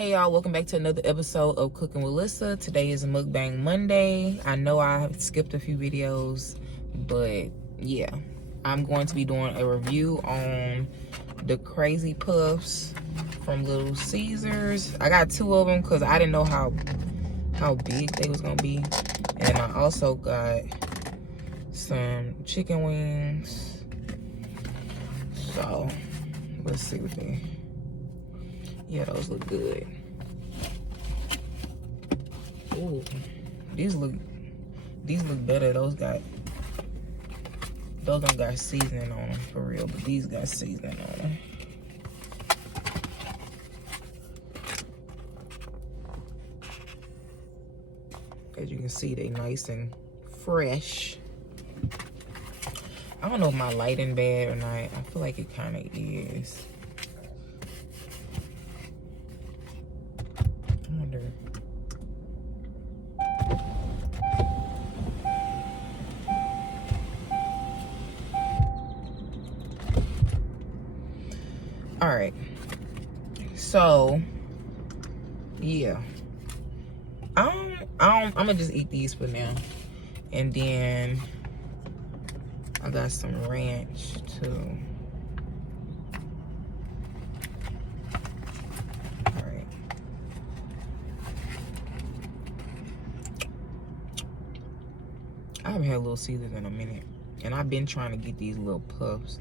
Hey y'all, welcome back to another episode of Cooking with Lissa. Today is Mukbang Monday. I know I skipped a few videos, but yeah, I'm going to be doing a review on the Crazy Puffs from Little Caesars. I got two of them because I didn't know how big they was gonna be. And I also got some chicken wings. So let's see what they. Yeah, those look good. Ooh, these look better. Those don't got seasoning on them for real, but these got seasoning on them. As you can see, they nice and fresh. I don't know if my lighting bad or not. I feel like it kind of is. All right, so yeah, I'm gonna just eat these for now, and then I got some ranch too. All right, I haven't had Little Caesars in a minute, and I've been trying to get these little puffs.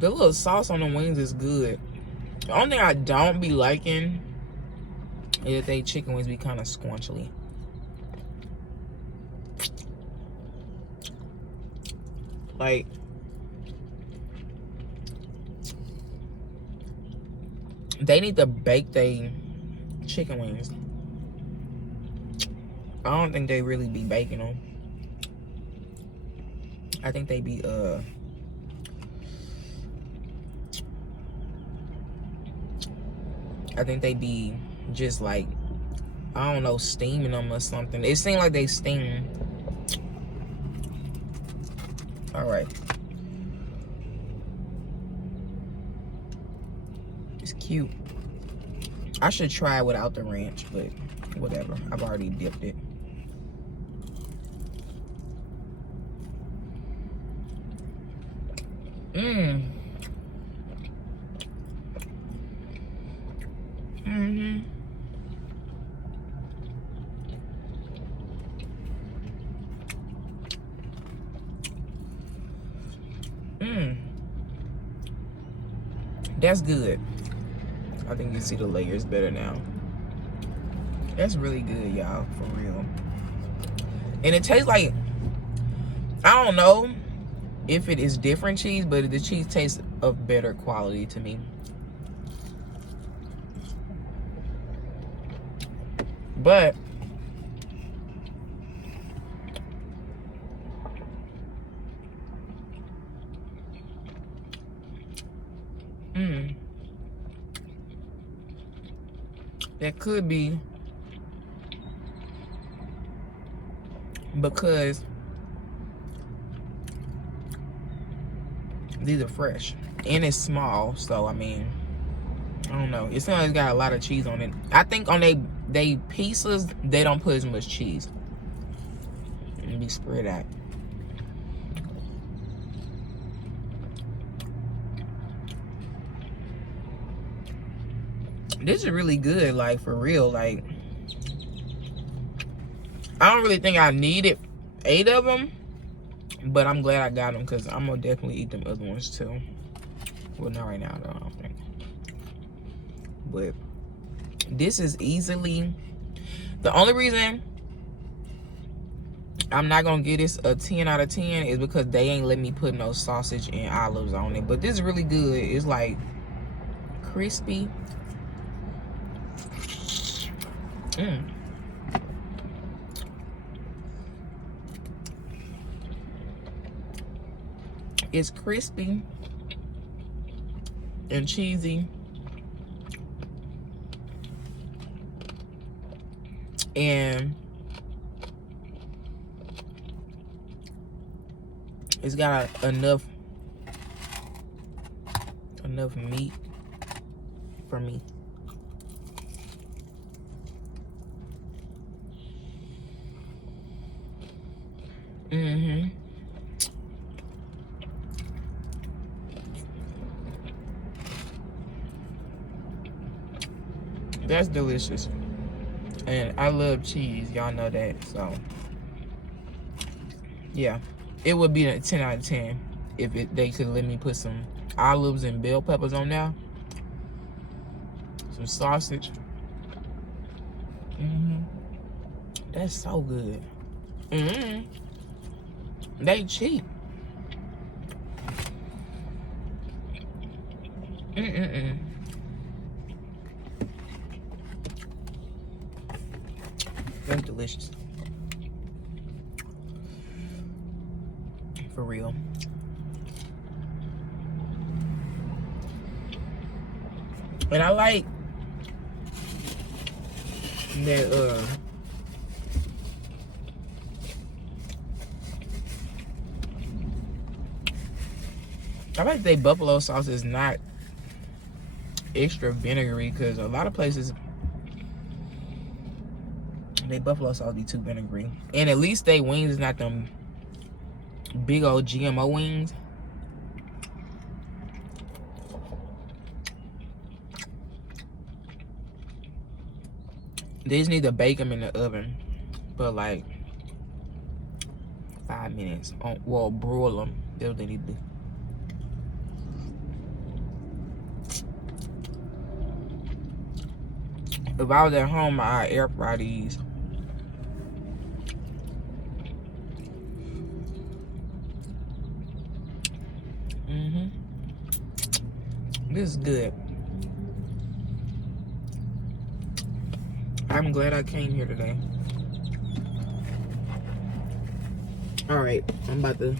The little sauce on the wings is good. The only thing I don't be liking is that they chicken wings be kind of squanchly. Like, they need to bake they chicken wings. I don't think they really be baking them. I think they be just like, I don't know, steaming them or something. It seems like they steam. All right. It's cute. I should try it without the ranch, but whatever. I've already dipped it. That's good. I think you see the layers better now. That's really good, y'all, for real. And it tastes like, I don't know if it is different cheese, but the cheese tastes of better quality to me. But that could be because these are fresh and it's small, so I mean, I don't know. It sounds like it's got a lot of cheese on it. I think on they pieces they don't put as much cheese. Let me spread out. This is really good, like, for real. Like, I don't really think I needed 8 of them, but I'm glad I got them because I'm gonna definitely eat them other ones too. Well, not right now though, I don't think. But this is easily, the only reason I'm not gonna give this a 10 out of 10 is because they ain't let me put no sausage and olives on it. But this is really good. It's like crispy. It's crispy and cheesy. And it's got enough meat for me. That's delicious. And I love cheese. Y'all know that. So, yeah. It would be a 10 out of 10 if they could let me put some olives and bell peppers on there. Some sausage. That's so good. They cheap. That's delicious. For real. And I like that I like that buffalo sauce is not extra vinegary, because a lot of places they buffalo sauce be too vinegary. And at least they wings is not them big old GMO wings. They just need to bake them in the oven for like 5 minutes. Well, broil them. That's what they need to do. If I was at home, I'd air fry these. This is good. I'm glad I came here today. All right, I'm about to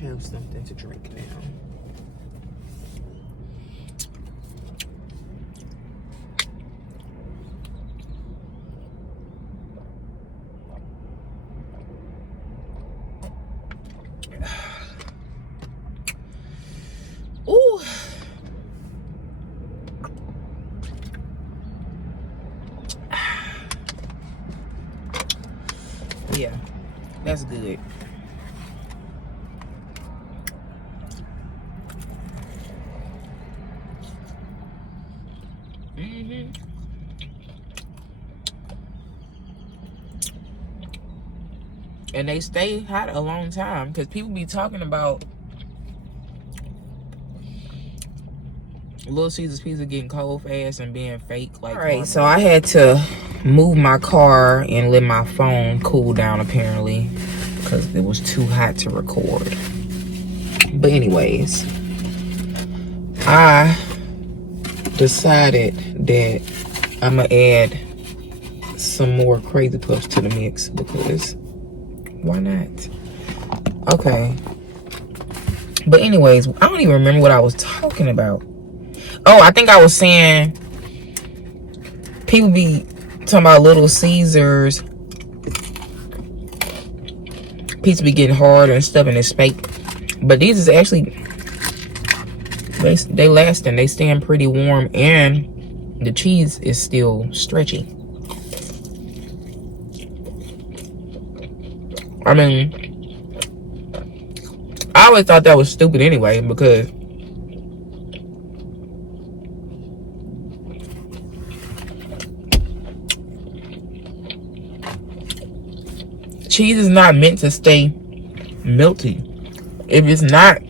have something to drink now. Ooh. Yeah, that's good. And they stay hot a long time, because people be talking about Little Caesar's pizza getting cold fast and being fake. Like, all right, so I had to move my car and let my phone cool down apparently, because it was too hot to record. But anyways, I decided that I'm gonna add some more Crazy Puffs to the mix, because why not? Okay. But anyways, I don't even remember what I was talking about. Oh, I think I was saying people be talking about Little Caesars pizza be getting hard and stuff and it's fake. But these is actually, they last and they stand pretty warm, and the cheese is still stretchy. I mean, I always thought that was stupid anyway, because cheese is not meant to stay melty. If it's not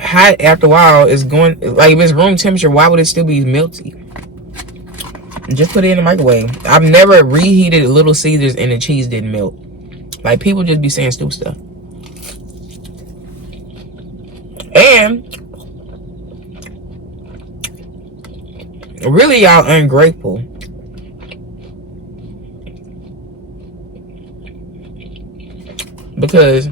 hot after a while, it's going, like if it's room temperature, why would it still be melty? Just put it in the microwave. I've never reheated Little Caesars and the cheese didn't melt. Like, people just be saying stupid stuff. And really, y'all ungrateful. Because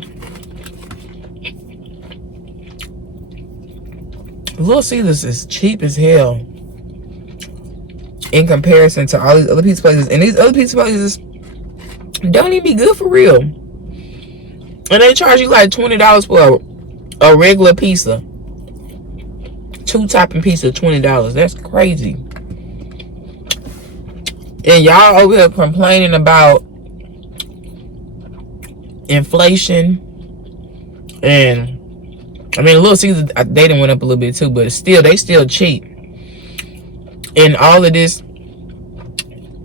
Little Caesars is cheap as hell. in comparison to all these other pizza places. And these other pizza places don't even be good for real. And they charge you like $20 for a regular pizza. 2 topping pizza, $20. That's crazy. And y'all over here complaining about inflation. And I mean, Little Caesars, they done went up a little bit too, but still, they still cheap. And all of this,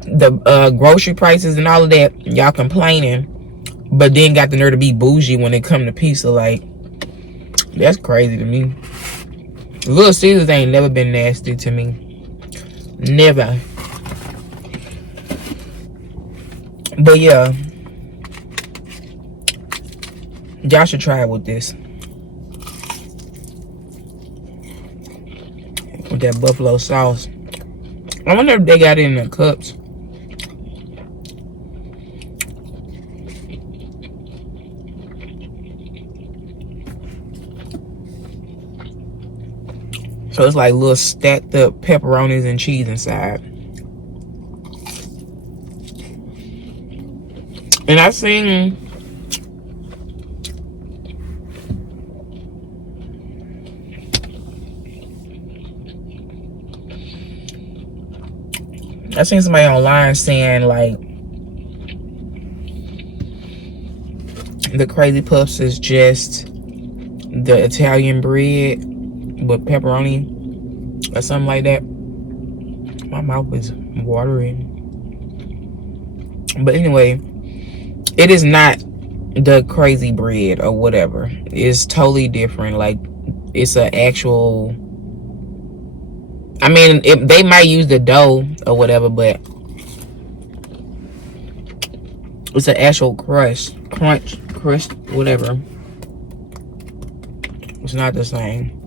the grocery prices and all of that, y'all complaining, but then got the nerve to be bougie when it come to pizza. Like, that's crazy to me. Little Caesars ain't never been nasty to me. Never. But yeah, y'all should try it with this. With that buffalo sauce. I wonder if they got it in the cups. So it's like little stacked up pepperonis and cheese inside. And I seen somebody online saying like the Crazy Puffs is just the Italian bread with pepperoni or something like that. My mouth is watering. But anyway, it is not the crazy bread or whatever. It's totally different. Like, it's an actual, I mean, they might use the dough or whatever, but it's an actual crust, whatever. It's not the same.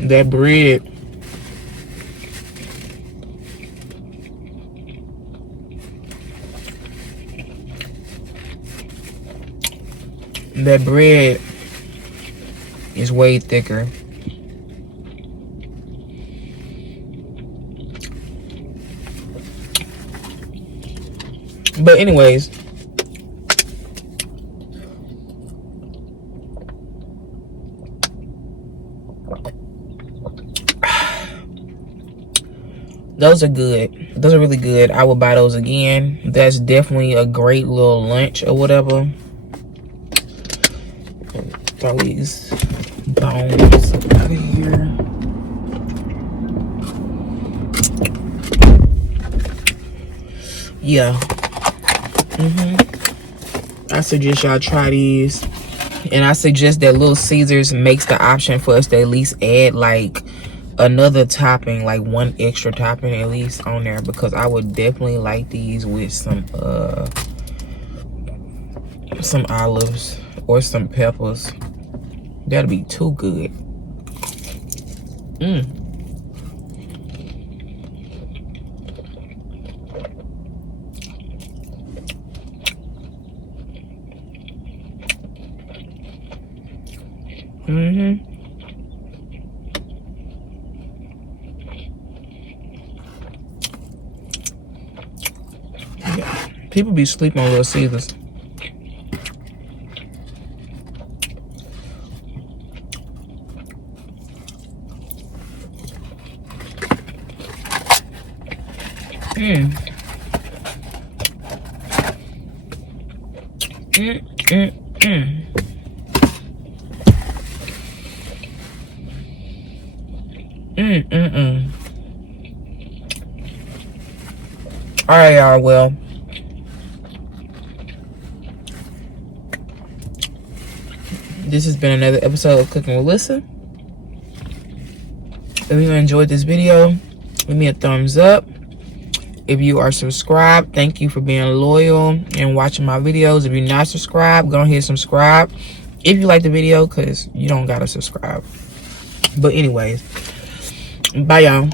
That bread, is way thicker. But anyways, those are good. Those are really good. I will buy those again. That's definitely a great little lunch or whatever. Throw these bones out of here. Yeah. I suggest y'all try these. And I suggest that Little Caesars makes the option for us to at least add like another topping, like one extra topping at least on there, because I would definitely like these with some olives or some peppers. That'll be too good. Yeah. People be sleeping on Little Caesars. All right, y'all. Well, this has been another episode of Cooking with Lissa. If you enjoyed this video, give me a thumbs up. If you are subscribed, thank you for being loyal and watching my videos. If you're not subscribed, go ahead and subscribe if you like the video, because you don't gotta subscribe. But anyways, bye y'all.